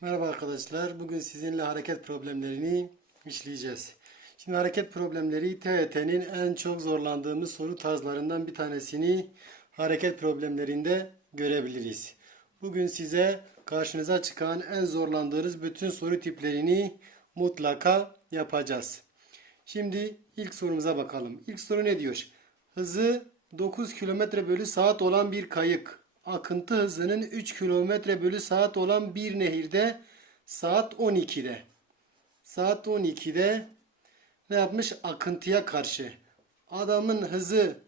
Merhaba arkadaşlar. Bugün sizinle hareket problemlerini işleyeceğiz. Şimdi hareket problemleri TET'nin en çok zorlandığımız soru tarzlarından bir tanesini hareket problemlerinde görebiliriz. Bugün size karşınıza çıkan en zorlandığınız bütün soru tiplerini mutlaka yapacağız. Şimdi ilk sorumuza bakalım. İlk soru ne diyor? Hızı 9 km bölü saat olan bir kayık, akıntı hızının 3 km bölü saat olan bir nehirde saat 12'de. Saat 12'de ne yapmış? Akıntıya karşı. Adamın hızı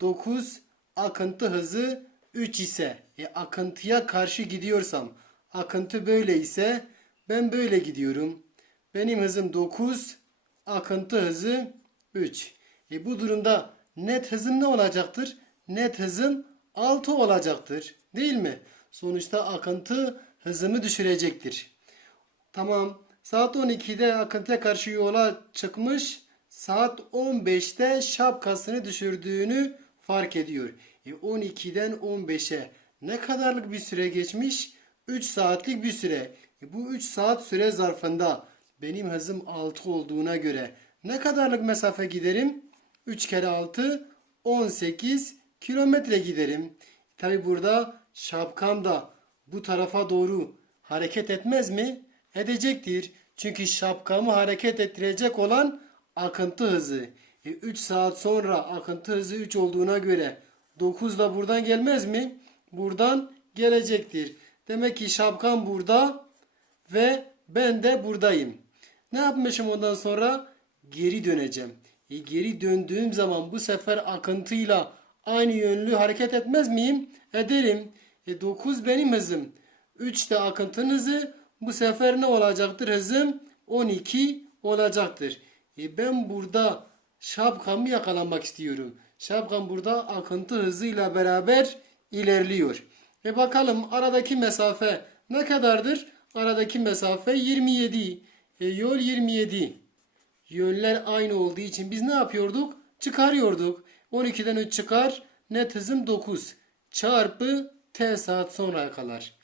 9, akıntı hızı 3 ise, e, akıntıya karşı gidiyorsam, akıntı böyle ise ben böyle gidiyorum. Benim hızım 9, akıntı hızı 3. E bu durumda net hızım ne olacaktır? Net hızım 6 olacaktır. Değil mi? Sonuçta akıntı hızımı düşürecektir. Tamam. Saat 12'de akıntıya karşı yola çıkmış. Saat 15'te şapkasını düşürdüğünü fark ediyor. E 12'den 15'e ne kadarlık bir süre geçmiş? 3 saatlik bir süre. E bu 3 saat süre zarfında benim hızım 6 olduğuna göre ne kadarlık mesafe giderim? 3 kere 6 18 kilometre giderim. Tabi burada şapkam da bu tarafa doğru hareket etmez mi? Edecektir. Çünkü şapkamı hareket ettirecek olan akıntı hızı. E 3 saat sonra akıntı hızı 3 olduğuna göre 9 da buradan gelmez mi? Buradan gelecektir. Demek ki şapkam burada ve ben de buradayım. Ne yapmışım ondan sonra? Geri döneceğim. E geri döndüğüm zaman bu sefer akıntıyla aynı yönlü hareket etmez miyim? Ederim. E 9 benim hızım. 3 de akıntının hızı. Bu sefer ne olacaktır hızım? 12 olacaktır. E ben burada şapkamı yakalamak istiyorum. Şapkam burada akıntı hızıyla beraber ilerliyor. E bakalım aradaki mesafe ne kadardır? Aradaki mesafe 27. E yol 27. Yönler aynı olduğu için biz ne yapıyorduk? Çıkarıyorduk. 12'den 3 çıkar. Net hızım 9. Çarpı t saat sonra kadar.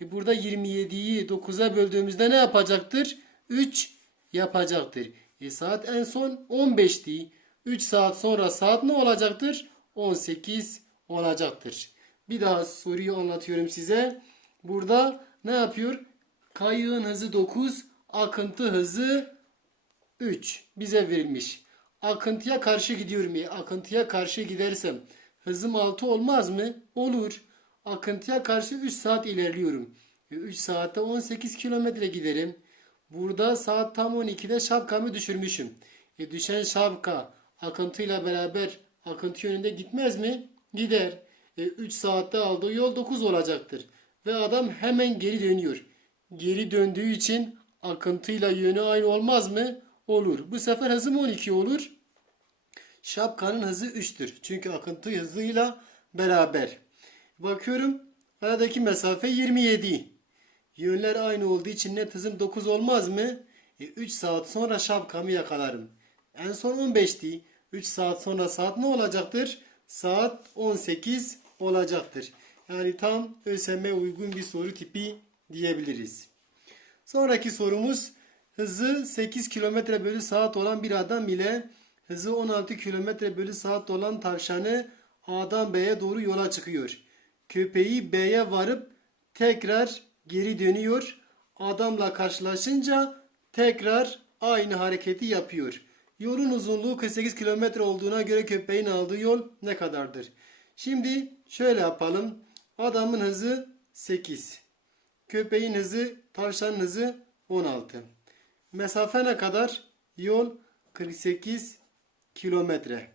E burada 27'yi 9'a böldüğümüzde ne yapacaktır? 3 yapacaktır. E saat en son 15'ti. 3 saat sonra saat ne olacaktır? 18 olacaktır. Bir daha soruyu anlatıyorum size. Burada ne yapıyor? Kayığın hızı 9, akıntı hızı 3 bize verilmiş. Akıntıya karşı gidiyorum ya. Akıntıya karşı gidersem hızım 6 olmaz mı? Olur. Akıntıya karşı 3 saat ilerliyorum. 3 saatte 18 kilometre giderim. Burada saat tam 12'de şapkamı düşürmüşüm. E düşen şapka akıntıyla beraber akıntı yönünde gitmez mi? Gider. E 3 saatte aldığı yol 9 olacaktır. Ve adam hemen geri dönüyor. Geri döndüğü için akıntıyla yönü aynı olmaz mı? Olur. Bu sefer hızım 12 olur. Şapkanın hızı 3'tür. Çünkü akıntı hızıyla beraber. Bakıyorum aradaki mesafe 27. Yönler aynı olduğu için net hızım 9 olmaz mı? E, 3 saat sonra şapkamı yakalarım. En son 15'ti. 3 saat sonra saat ne olacaktır? Saat 18 olacaktır. Yani tam ÖSYM'e uygun bir soru tipi diyebiliriz. Sonraki sorumuz hızı 8 km bölü saat olan bir adam ile hızı 16 km bölü saat olan tavşanı A'dan B'ye doğru yola çıkıyor. Köpeği B'ye varıp tekrar geri dönüyor. Adamla karşılaşınca tekrar aynı hareketi yapıyor. Yolun uzunluğu 48 km olduğuna göre köpeğin aldığı yol ne kadardır? Şimdi şöyle yapalım. Adamın hızı 8. Köpeğin hızı, tavşanın hızı 16. Mesafe ne kadar? Yol 48 kilometre.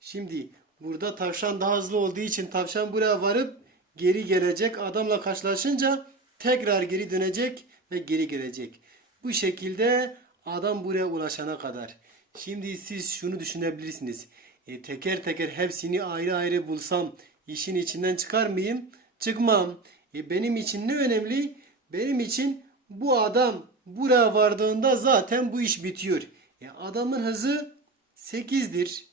Şimdi burada tavşan daha hızlı olduğu için tavşan buraya varıp geri gelecek. Adamla karşılaşınca tekrar geri dönecek ve geri gelecek. Bu şekilde adam buraya ulaşana kadar. Şimdi siz şunu düşünebilirsiniz. E, teker teker hepsini ayrı ayrı bulsam işin içinden çıkar mıyım? Çıkmam. E, benim için ne önemli? Benim için bu adam buraya vardığında zaten bu iş bitiyor. E, adamın hızı 8'dir.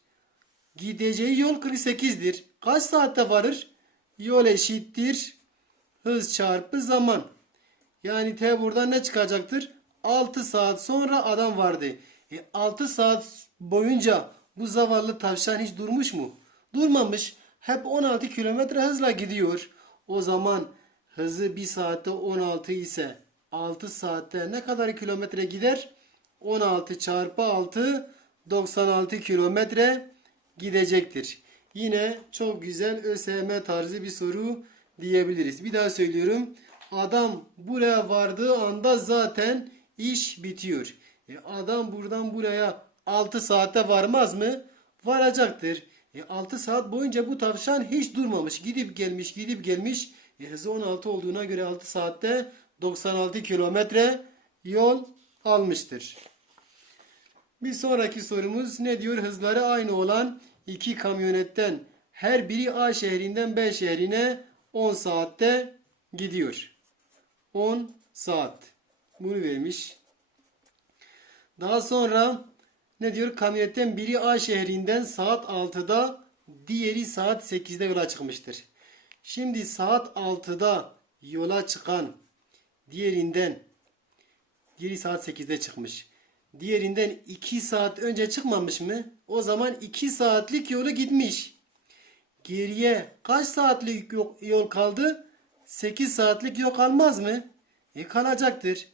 Gideceği yol 48'dir. Kaç saatte varır? Yol eşittir. Hız çarpı zaman. Yani T buradan ne çıkacaktır? 6 saat sonra adam vardı. E 6 saat boyunca bu zavallı tavşan hiç durmuş mu? Durmamış. Hep 16 kilometre hızla gidiyor. O zaman hızı 1 saatte 16 ise 6 saatte ne kadar kilometre gider? 16 çarpı 6 96 kilometre gidecektir. Yine çok güzel ÖSYM tarzı bir soru diyebiliriz. Bir daha söylüyorum. Adam buraya vardığı anda zaten iş bitiyor. E adam buradan buraya 6 saatte varmaz mı? Varacaktır. E 6 saat boyunca bu tavşan hiç durmamış. Gidip gelmiş, gidip gelmiş. E hızı 16 olduğuna göre 6 saatte 96 kilometre yol almıştır. Bir sonraki sorumuz ne diyor? Hızları aynı olan iki kamyonetten her biri A şehrinden B şehrine 10 saatte gidiyor. 10 saat. Bunu vermiş. Daha sonra ne diyor? Kamyonetten biri A şehrinden saat 6'da diğeri saat 8'de yola çıkmıştır. Şimdi saat 6'da yola çıkan diğerinden diğeri saat 8'de çıkmış. Diğerinden 2 saat önce çıkmamış mı? O zaman 2 saatlik yolu gitmiş. Geriye kaç saatlik yo- yol kaldı? 8 saatlik yol kalmaz mı? E kalacaktır.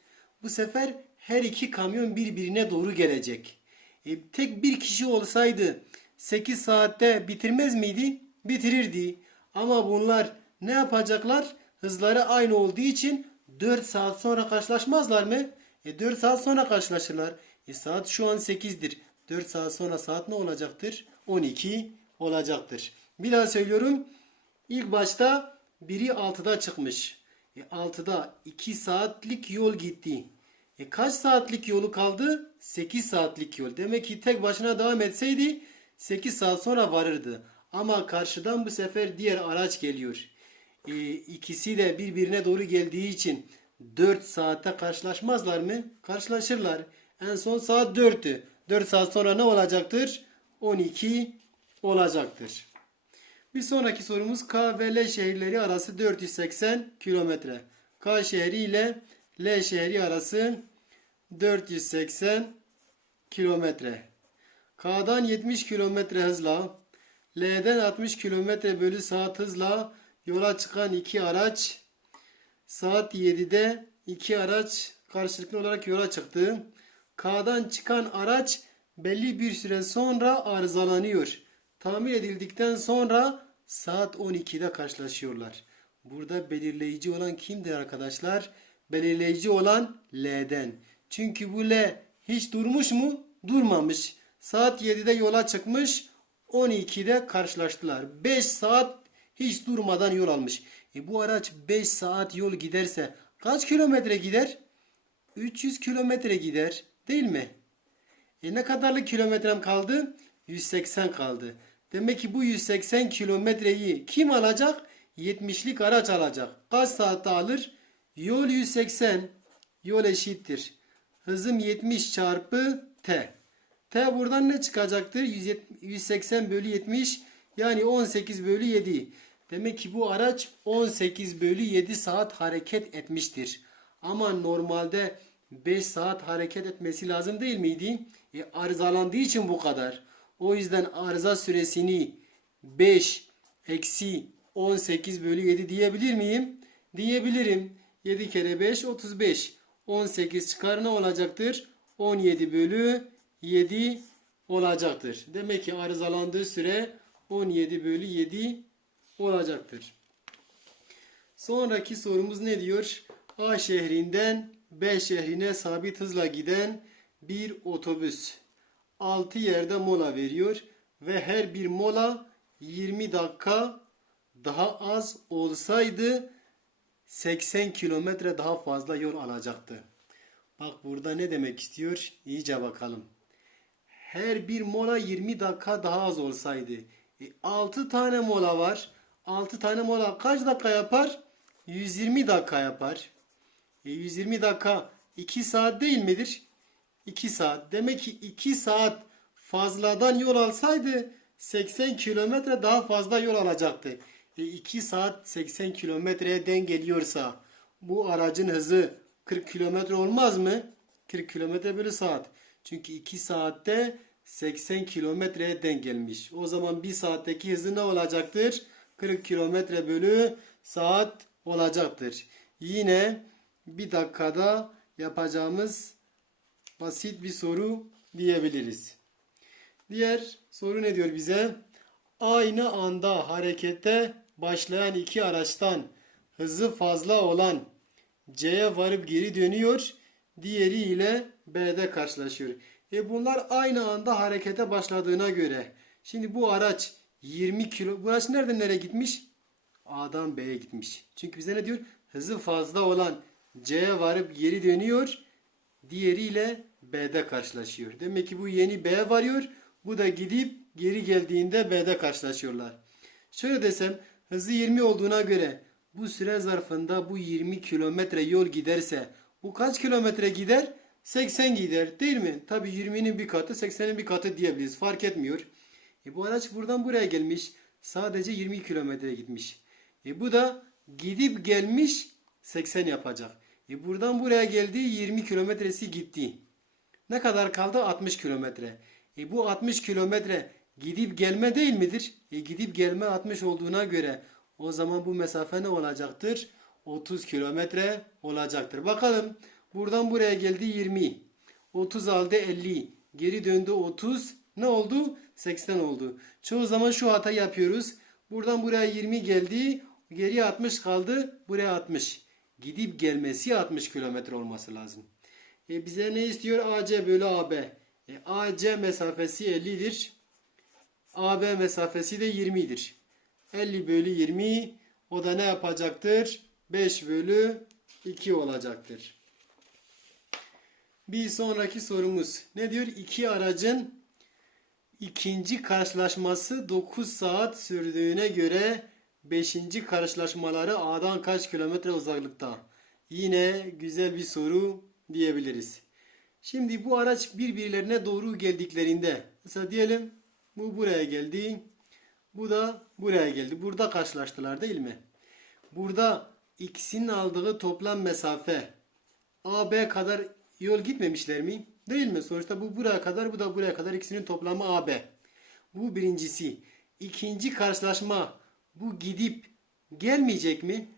Bu sefer her iki kamyon birbirine doğru gelecek. E, tek bir kişi olsaydı 8 saatte bitirmez miydi? Bitirirdi. Ama bunlar ne yapacaklar? Hızları aynı olduğu için 4 saat sonra karşılaşmazlar mı? E 4 saat sonra karşılaşırlar. E saat şu an 8'dir. 4 saat sonra saat ne olacaktır? 12 olacaktır. Bir daha söylüyorum. İlk başta biri 6'da çıkmış. E 6'da 2 saatlik yol gitti. E kaç saatlik yolu kaldı? 8 saatlik yol. Demek ki tek başına devam etseydi 8 saat sonra varırdı. Ama karşıdan bu sefer diğer araç geliyor. E, ikisi de birbirine doğru geldiği için 4 saatte karşılaşmazlar mı? Karşılaşırlar. En son saat 4'tü. 4 saat sonra ne olacaktır? 12 olacaktır. Bir sonraki sorumuz K ve L şehirleri arası 480 kilometre. K şehri ile L şehri arası 480 kilometre. K'dan 70 kilometre hızla, L'den 60 kilometre bölü saat hızla yola çıkan iki araç saat 7'de iki araç karşılıklı olarak yola çıktı. K'dan çıkan araç belli bir süre sonra arızalanıyor. Tamir edildikten sonra saat 12'de karşılaşıyorlar. Burada belirleyici olan kimdir arkadaşlar? Belirleyici olan L'den. Çünkü bu L hiç durmuş mu? Durmamış. Saat 7'de yola çıkmış. 12'de karşılaştılar. 5 saat hiç durmadan yol almış. E bu araç 5 saat yol giderse kaç kilometre gider? 300 kilometre gider. Değil mi? E ne kadarlık kilometrem kaldı? 180 kaldı. Demek ki bu 180 kilometreyi kim alacak? 70'lik araç alacak. Kaç saatte alır? Yol 180. Yol eşittir. Hızım 70 çarpı T. T buradan ne çıkacaktır? 170 180 bölü 70 yani 18 bölü 7. Demek ki bu araç 18 bölü 7 saat hareket etmiştir. Ama normalde 5 saat hareket etmesi lazım değil miydi? E, arızalandığı için bu kadar. O yüzden arıza süresini 5 eksi 18 bölü 7 diyebilir miyim? Diyebilirim. 7 kere 5 35. 18 çıkar ne olacaktır? 17 bölü 7 olacaktır. Demek ki arızalandığı süre 17 bölü 7 olacaktır. Sonraki sorumuz ne diyor? A şehrinden B şehrine sabit hızla giden bir otobüs 6 yerde mola veriyor ve her bir mola 20 dakika daha az olsaydı 80 kilometre daha fazla yol alacaktı. Bak burada ne demek istiyor? İyice bakalım. Her bir mola 20 dakika daha az olsaydı. E, 6 tane mola var. 6 tane mola kaç dakika yapar? 120 dakika yapar. E, 120 dakika 2 saat değil midir? 2 saat. Demek ki 2 saat fazladan yol alsaydı 80 kilometre daha fazla yol alacaktı. E 2 saat 80 kilometreye denk geliyorsa bu aracın hızı 40 kilometre olmaz mı? 40 kilometre bölü saat. Çünkü 2 saatte 80 kilometreye denk gelmiş. O zaman 1 saatteki hızı ne olacaktır? 40 kilometre bölü saat olacaktır. Yine bir dakikada yapacağımız basit bir soru diyebiliriz. Diğer soru ne diyor bize? Aynı anda harekete başlayan iki araçtan hızı fazla olan C'ye varıp geri dönüyor. Diğeri ile B'de karşılaşıyor. E bunlar aynı anda harekete başladığına göre. Şimdi bu araç 20 kilo. Bu araç nereden nereye gitmiş? A'dan B'ye gitmiş. Çünkü bize ne diyor? Hızı fazla olan C'ye varıp geri dönüyor. Diğeriyle B'de karşılaşıyor. Demek ki bu yeni B'ye varıyor. Bu da gidip geri geldiğinde B'de karşılaşıyorlar. Şöyle desem hızı 20 olduğuna göre bu süre zarfında bu 20 kilometre yol giderse bu kaç kilometre gider? 80 gider değil mi? Tabi 20'nin bir katı 80'in bir katı diyebiliriz. Fark etmiyor. E bu araç buradan buraya gelmiş. Sadece 20 kilometre gitmiş. E bu da gidip gelmiş 80 yapacak. E buradan buraya geldi 20 kilometresi gitti. Ne kadar kaldı? 60 kilometre. E bu 60 kilometre gidip gelme değil midir? E gidip gelme 60 olduğuna göre o zaman bu mesafe ne olacaktır? 30 kilometre olacaktır. Bakalım buradan buraya geldi 20. 30 aldı 50. Geri döndü 30. Ne oldu? 80 oldu. Çoğu zaman şu hata yapıyoruz. Buradan buraya 20 geldi. Geriye 60 kaldı. Buraya 60. Gidip gelmesi 60 kilometre olması lazım. E bize ne istiyor? AC bölü AB. E AC mesafesi 50'dir. AB mesafesi de 20'dir. 50 bölü 20 o da ne yapacaktır? 5 bölü 2 olacaktır. Bir sonraki sorumuz. Ne diyor? İki aracın ikinci karşılaşması 9 saat sürdüğüne göre 5. karşılaşmaları A'dan kaç kilometre uzaklıkta? Yine güzel bir soru diyebiliriz. Şimdi bu araç birbirlerine doğru geldiklerinde mesela diyelim bu buraya geldi. Bu da buraya geldi. Burada karşılaştılar değil mi? Burada ikisinin aldığı toplam mesafe AB kadar yol gitmemişler mi? Değil mi? Sonuçta bu buraya kadar bu da buraya kadar ikisinin toplamı AB. Bu birincisi. İkinci karşılaşma bu gidip gelmeyecek mi?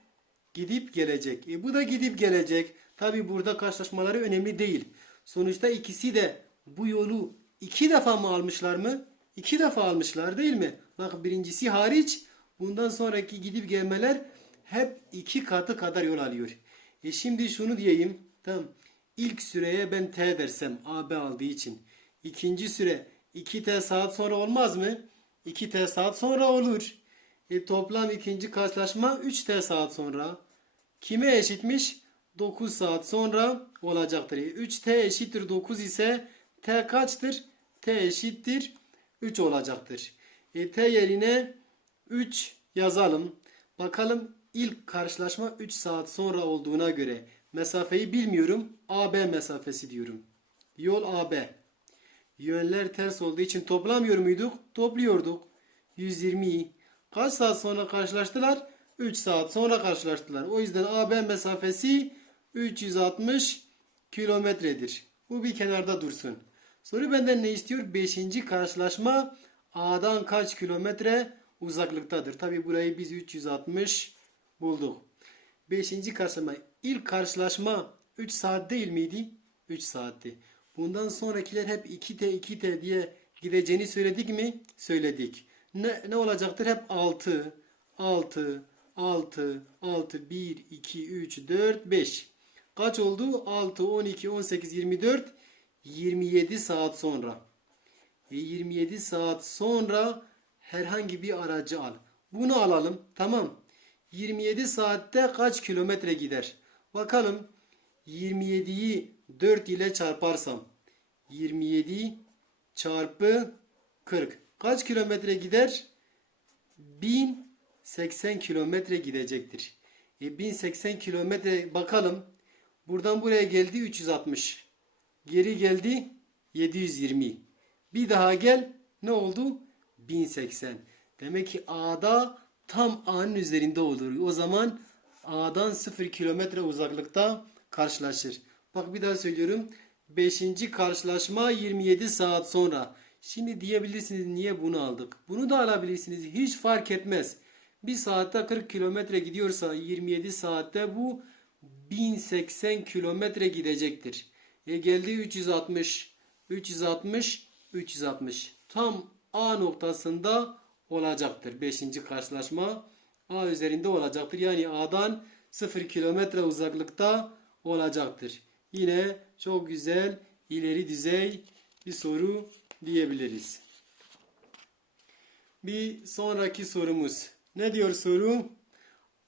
Gidip gelecek. E bu da gidip gelecek. Tabi burada karşılaşmaları önemli değil. Sonuçta ikisi de bu yolu iki defa mı almışlar mı? İki defa almışlar değil mi? Bak birincisi hariç bundan sonraki gidip gelmeler hep iki katı kadar yol alıyor. E şimdi şunu diyeyim. Tamam. İlk süreye ben T dersem AB aldığı için. İkinci süre 2T saat sonra olmaz mı? 2T saat sonra olur. E toplam ikinci karşılaşma 3T saat sonra. Kime eşitmiş? 9 saat sonra olacaktır. 3T eşittir 9 ise T kaçtır? T eşittir 3 olacaktır. E, T yerine 3 yazalım. Bakalım ilk karşılaşma 3 saat sonra olduğuna göre mesafeyi bilmiyorum. AB mesafesi diyorum. Yol AB. Yönler ters olduğu için toplamıyor muyduk? Topluyorduk. 120'yi. Kaç saat sonra karşılaştılar? 3 saat sonra karşılaştılar. O yüzden AB mesafesi 360 kilometredir. Bu bir kenarda dursun. Soru benden ne istiyor? 5. karşılaşma A'dan kaç kilometre uzaklıktadır? Tabi burayı biz 360 bulduk. 5. karşılaşma. İlk karşılaşma 3 saat değil miydi? 3 saatti. Bundan sonrakiler hep 2T 2T diye gideceğini söyledik mi? Söyledik. Ne, ne olacaktır? Hep 6, 6, 6, 6, 1, 2, 3, 4, 5. Kaç oldu? 6, 12, 18, 24, 27 saat sonra. E 27 saat sonra herhangi bir aracı al. Bunu alalım. Tamam. 27 saatte kaç kilometre gider? Bakalım. 27'yi 4 ile çarparsam. 27 çarpı 40. Kaç kilometre gider? 1080 kilometre gidecektir. E 1080 kilometre bakalım. Buradan buraya geldi 360. Geri geldi 720. Bir daha gel ne oldu? 1080. Demek ki A'da tam A'nın üzerinde olur. O zaman A'dan 0 kilometre uzaklıkta karşılaşır. Bak bir daha söylüyorum. 5. karşılaşma 27 saat sonra. Şimdi diyebilirsiniz niye bunu aldık? Bunu da alabilirsiniz. Hiç fark etmez. Bir saatte 40 kilometre gidiyorsa 27 saatte bu 1080 kilometre gidecektir. E geldi 360, 360, 360. Tam A noktasında olacaktır. 5. karşılaşma A üzerinde olacaktır. Yani A'dan 0 kilometre uzaklıkta olacaktır. Yine çok güzel ileri düzey bir soru diyebiliriz. Bir sonraki sorumuz. Ne diyor soru?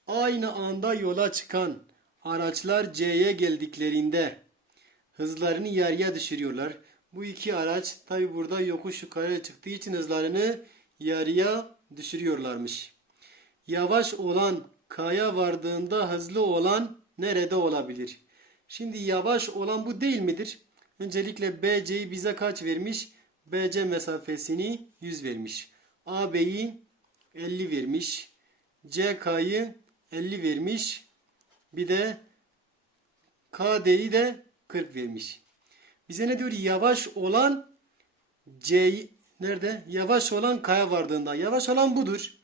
Aynı anda yola çıkan araçlar C'ye geldiklerinde hızlarını yarıya düşürüyorlar. Bu iki araç tabi burada yokuş yukarı çıktığı için hızlarını yarıya düşürüyorlarmış. Yavaş olan kaya vardığında hızlı olan nerede olabilir? Şimdi yavaş olan bu değil midir? Öncelikle BC'yi bize kaç vermiş? BC mesafesini 100 vermiş. AB'yi 50 vermiş. CK'yı 50 vermiş. Bir de KD'yi de 40 vermiş. Bize ne diyor? Yavaş olan C nerede? Yavaş olan kaya vardığında. Yavaş olan budur.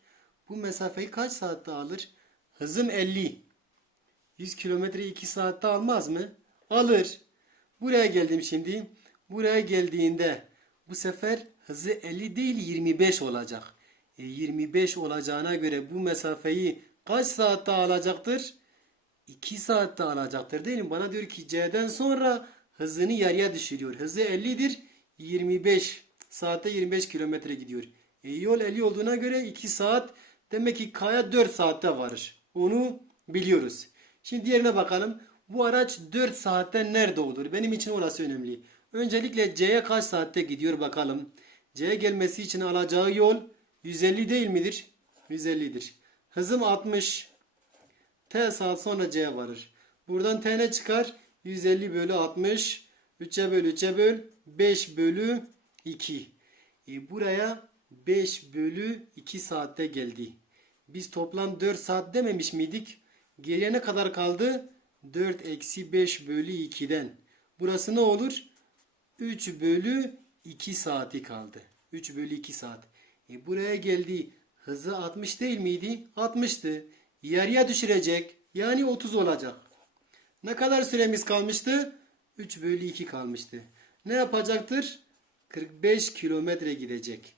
Bu mesafeyi kaç saatte alır? Hızım 50. 100 kilometre 2 saatte almaz mı? Alır. Buraya geldim şimdi. Buraya geldiğinde bu sefer hızı 50 değil 25 olacak. E 25 olacağına göre bu mesafeyi kaç saatte alacaktır? 2 saatte alacaktır değil mi? Bana diyor ki C'den sonra hızını yarıya düşürüyor. Hızı 50'dir. 25 saatte 25 kilometre gidiyor. E yol 50 olduğuna göre 2 saat demek ki K'ya 4 saatte varır. Onu biliyoruz. Şimdi diğerine bakalım. Bu araç 4 saatte nerede olur? Benim için orası önemli. Öncelikle C'ye kaç saatte gidiyor bakalım. C'ye gelmesi için alacağı yol 150 değil midir? 150'dir. Hızım 60. T saat sonra C'ye varır. Buradan T ne çıkar? 150 bölü 60. 3'e böl 3'e böl. 5 bölü 2. E buraya 5 bölü 2 saatte geldi. Biz toplam 4 saat dememiş miydik? Geriye ne kadar kaldı? 4 eksi 5 bölü 2'den. Burası ne olur? 3 bölü 2 saati kaldı. 3 bölü 2 saat. E buraya geldi. Hızı 60 değil miydi? 60'tı. Yarıya düşürecek. Yani 30 olacak. Ne kadar süremiz kalmıştı? 3 bölü 2 kalmıştı. Ne yapacaktır? 45 kilometre gidecek.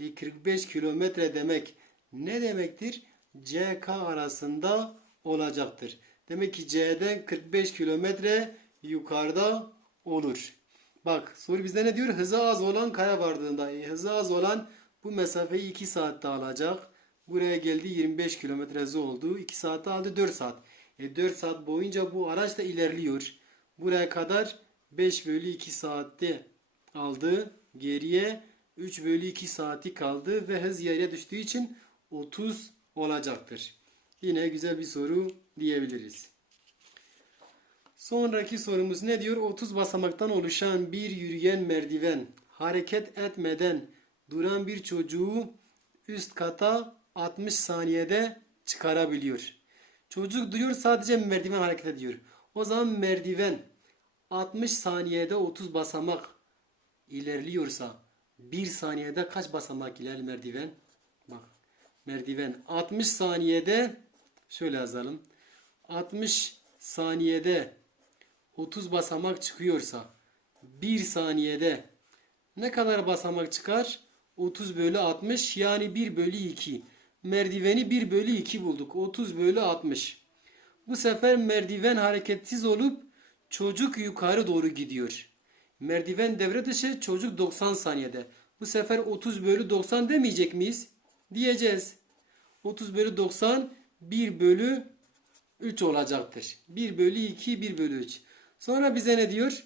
E 45 kilometre demek ne demektir? CK arasında olacaktır. Demek ki C'den 45 kilometre yukarıda olur. Bak soru bizde ne diyor? Hızı az olan kaya vardığında. E, hızı az olan bu mesafeyi 2 saatte alacak. Buraya geldi 25 kilometre hızı oldu. 2 saatte aldı 4 saat. E 4 saat boyunca bu araç da ilerliyor. Buraya kadar 5 bölü 2 saatte aldı. Geriye 3 bölü 2 saati kaldı ve hız yarıya düştüğü için 30 olacaktır. Yine güzel bir soru diyebiliriz. Sonraki sorumuz ne diyor? 30 basamaktan oluşan bir yürüyen merdiven hareket etmeden duran bir çocuğu üst kata 60 saniyede çıkarabiliyor. Çocuk duruyor sadece merdiven hareket ediyor. O zaman merdiven 60 saniyede 30 basamak ilerliyorsa 1 saniyede kaç basamak iler merdiven? Merdiven 60 saniyede şöyle yazalım. 60 saniyede 30 basamak çıkıyorsa 1 saniyede ne kadar basamak çıkar? 30 bölü 60 yani 1 bölü 2. Merdiveni 1 bölü 2 bulduk. 30 bölü 60. Bu sefer merdiven hareketsiz olup çocuk yukarı doğru gidiyor. Merdiven devre dışı çocuk 90 saniyede. Bu sefer 30 bölü 90 demeyecek miyiz? Diyeceğiz. 30 bölü 90 1 bölü 3 olacaktır. 1 bölü 2 1 bölü 3. Sonra bize ne diyor?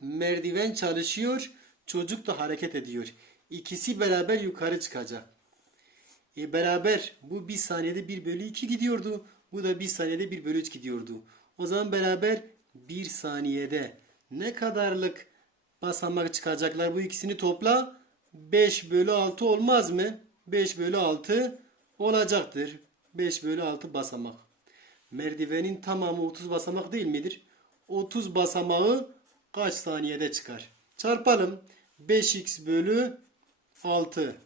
Merdiven çalışıyor. Çocuk da hareket ediyor. İkisi beraber yukarı çıkacak. E beraber bu bir saniyede 1 bölü 2 gidiyordu. Bu da bir saniyede 1 bölü 3 gidiyordu. O zaman beraber bir saniyede ne kadarlık basamak çıkacaklar bu ikisini topla 5 bölü 6 olmaz mı? 5 bölü 6 olacaktır. 5 bölü 6 basamak. Merdivenin tamamı 30 basamak değil midir? 30 basamağı kaç saniyede çıkar? Çarpalım. 5x bölü 6.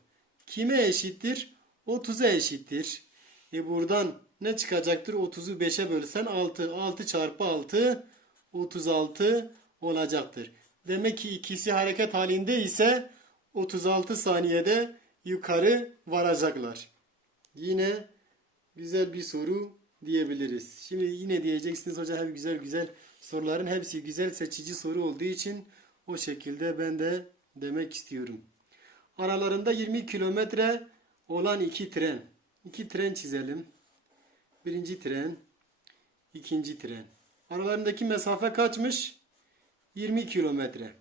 Kime eşittir? 30'a eşittir. E buradan ne çıkacaktır? 30'u 5'e bölsen 6. 6 çarpı 6 36 olacaktır. Demek ki ikisi hareket halinde ise 36 saniyede yukarı varacaklar. Yine güzel bir soru diyebiliriz. Şimdi yine diyeceksiniz hocam hep güzel güzel soruların hepsi güzel seçici soru olduğu için o şekilde ben de demek istiyorum. Aralarında 20 kilometre olan iki tren. İki tren çizelim. Birinci tren, ikinci tren. Aralarındaki mesafe kaçmış? 20 kilometre.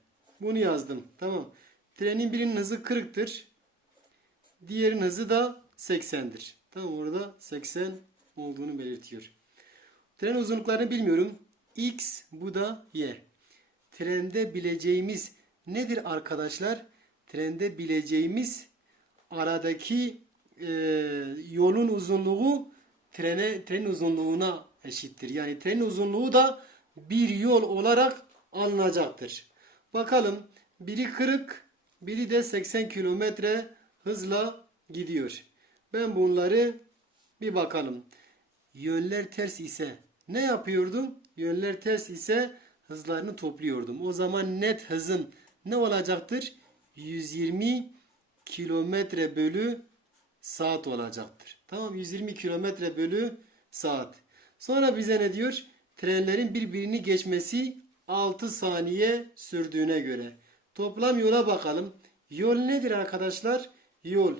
Bunu yazdım. Tamam. Trenin birinin hızı 40'tır. Diğerinin hızı da 80'dir. Tamam orada 80 olduğunu belirtiyor. Tren uzunluklarını bilmiyorum. X bu da Y. Trende bileceğimiz nedir arkadaşlar? Trende bileceğimiz aradaki e, yolun uzunluğu trene tren uzunluğuna eşittir. Yani trenin uzunluğu da bir yol olarak alınacaktır. Bakalım biri kırık, biri de 80 kilometre hızla gidiyor. Ben bunları bir bakalım. Yönler ters ise ne yapıyordum? Yönler ters ise hızlarını topluyordum. O zaman net hızım ne olacaktır? 120 kilometre bölü saat olacaktır. Tamam 120 kilometre bölü saat. Sonra bize ne diyor? Trenlerin birbirini geçmesi 6 saniye sürdüğüne göre. Toplam yola bakalım. Yol nedir arkadaşlar? Yol.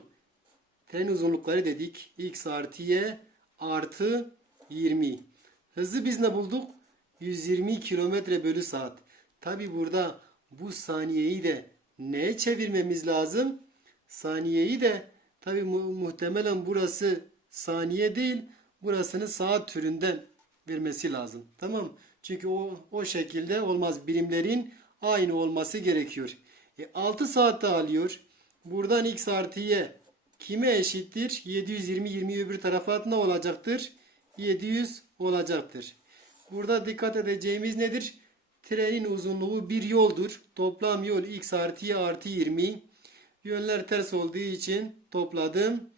Tren uzunlukları dedik. X artı Y artı 20. Hızı biz ne bulduk? 120 kilometre bölü saat. Tabi burada bu saniyeyi de neye çevirmemiz lazım? Saniyeyi de tabi mu- muhtemelen burası saniye değil burasını saat türünden vermesi lazım. Tamam. Çünkü o, o şekilde olmaz. Birimlerin aynı olması gerekiyor. E, 6 saatte alıyor. Buradan x artı y kime eşittir? 720 20 öbür tarafa ne olacaktır? 700 olacaktır. Burada dikkat edeceğimiz nedir? Trenin uzunluğu bir yoldur. Toplam yol x artı y artı 20. Yönler ters olduğu için topladım.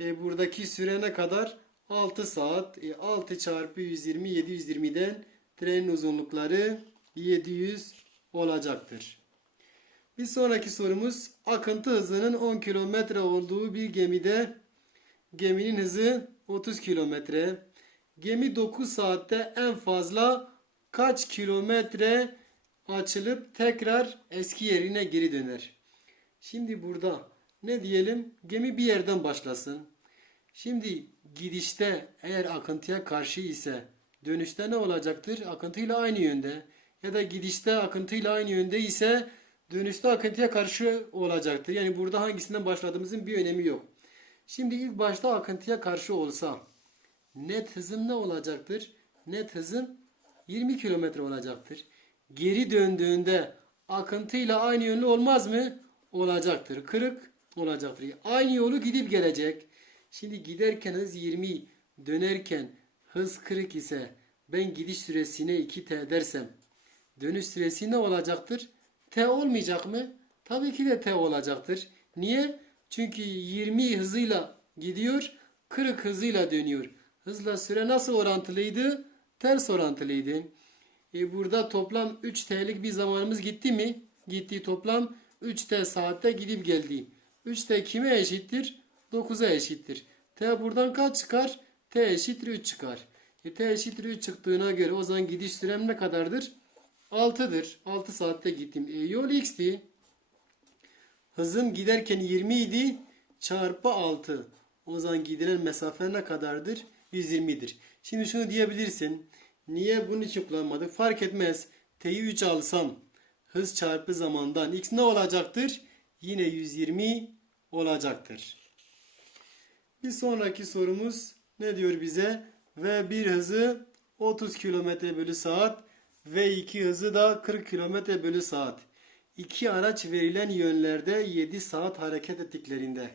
E, buradaki süre ne kadar? 6 saat. E, 6 çarpı 120 720'den trenin uzunlukları 700 olacaktır. Bir sonraki sorumuz akıntı hızının 10 kilometre olduğu bir gemide geminin hızı 30 kilometre. Gemi 9 saatte en fazla kaç kilometre açılıp tekrar eski yerine geri döner? Şimdi burada ne diyelim? Gemi bir yerden başlasın. Şimdi gidişte eğer akıntıya karşı ise dönüşte ne olacaktır? Akıntıyla aynı yönde. Ya da gidişte akıntıyla aynı yönde ise dönüşte akıntıya karşı olacaktır. Yani burada hangisinden başladığımızın bir önemi yok. Şimdi ilk başta akıntıya karşı olsa net hızım ne olacaktır? Net hızım 20 kilometre olacaktır. Geri döndüğünde akıntıyla aynı yönlü olmaz mı? Olacaktır. Kırık olacaktır. Aynı yolu gidip gelecek. Şimdi giderken hız 20, dönerken hız 40 ise ben gidiş süresine 2t dersem dönüş süresi ne olacaktır? T olmayacak mı? Tabii ki de T olacaktır. Niye? Çünkü 20 hızıyla gidiyor, 40 hızıyla dönüyor. Hızla süre nasıl orantılıydı? Ters orantılıydı. E burada toplam 3 T'lik bir zamanımız gitti mi? Gitti toplam 3 T saatte gidip geldi. 3 T kime eşittir? 9'a eşittir. T buradan kaç çıkar? T eşittir 3 çıkar. E, T eşittir 3 çıktığına göre o zaman gidiş sürem ne kadardır? 6'dır. 6 saatte gittim. E, yol x'ti. Hızım giderken 20 idi. Çarpı 6. O zaman gidilen mesafe ne kadardır? 120'dir. Şimdi şunu diyebilirsin. Niye bunun için kullanmadık? Fark etmez. T'yi 3 alsam hız çarpı zamandan x ne olacaktır? Yine 120 olacaktır. Bir sonraki sorumuz ne diyor bize? V1 hızı 30 km bölü saat V2 hızı da 40 km bölü saat. İki araç verilen yönlerde 7 saat hareket ettiklerinde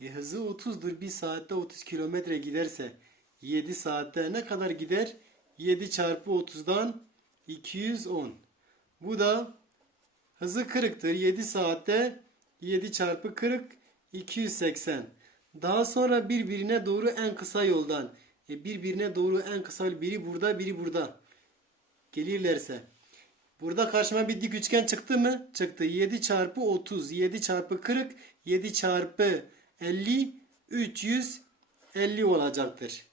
e, hızı 30'dur. 1 saatte 30 kilometre giderse 7 saatte ne kadar gider? 7 çarpı 30'dan 210. Bu da hızı kırıktır. 7 saatte 7 çarpı 40 280. Daha sonra birbirine doğru en kısa yoldan e, birbirine doğru en kısa biri burada biri burada gelirlerse burada karşıma bir dik üçgen çıktı mı? Çıktı. 7 çarpı 30 7 çarpı 40 7 çarpı 50 350 olacaktır.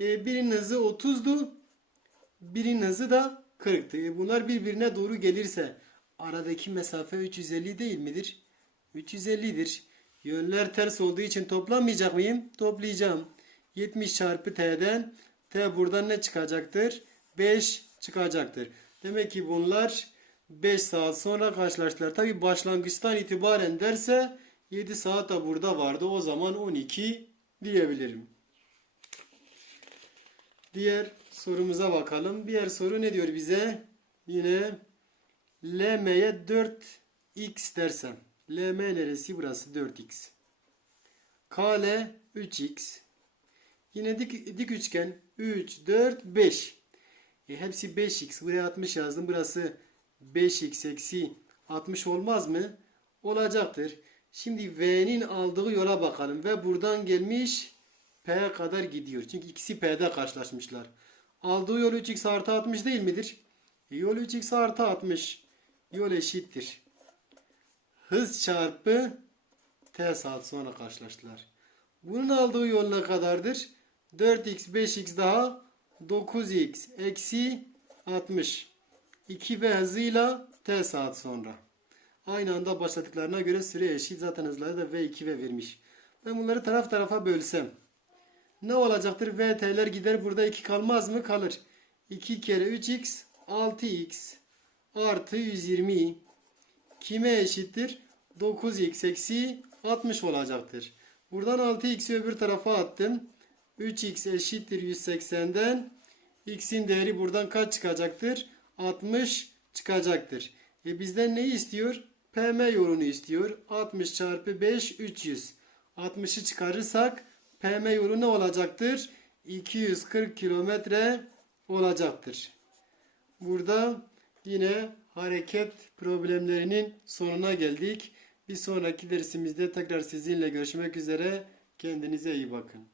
E, birinin hızı 30'du. Birinin hızı da 40'tı. E, bunlar birbirine doğru gelirse aradaki mesafe 350 değil midir? 350'dir. Yönler ters olduğu için toplamayacak mıyım? Toplayacağım. 70 çarpı t'den t buradan ne çıkacaktır? 5 çıkacaktır. Demek ki bunlar 5 saat sonra karşılaştılar. Tabi başlangıçtan itibaren derse 7 saat da burada vardı. O zaman 12 diyebilirim. Diğer sorumuza bakalım. Diğer soru ne diyor bize? Yine LM'ye 4x dersem. LM neresi? Burası 4x. KL 3x. Yine dik, dik üçgen 3, 4, 5. E hepsi 5x. Buraya 60 yazdım. Burası 5x eksi 60 olmaz mı? Olacaktır. Şimdi V'nin aldığı yola bakalım. Ve buradan gelmiş P'ye kadar gidiyor. Çünkü ikisi P'de karşılaşmışlar. Aldığı yol 3x artı 60 değil midir? E yol 3x artı 60. Yol eşittir. Hız çarpı T saat sonra karşılaştılar. Bunun aldığı yol ne kadardır? 4x 5x daha 9x eksi 60. 2 v hızıyla T saat sonra. Aynı anda başladıklarına göre süre eşit. Zaten hızları da V2 ve vermiş. Ben bunları taraf tarafa bölsem. Ne olacaktır? VT'ler gider. Burada 2 kalmaz mı? Kalır. 2 kere 3x 6x artı 120 kime eşittir? 9x eksi 60 olacaktır. Buradan 6x'i öbür tarafa attım. 3x eşittir 180'den. x'in değeri buradan kaç çıkacaktır? 60 çıkacaktır. E bizden neyi istiyor? PM yolunu istiyor. 60 çarpı 5 300. 60'ı çıkarırsak PM yolu ne olacaktır? 240 kilometre olacaktır. Burada yine hareket problemlerinin sonuna geldik. Bir sonraki dersimizde tekrar sizinle görüşmek üzere. Kendinize iyi bakın.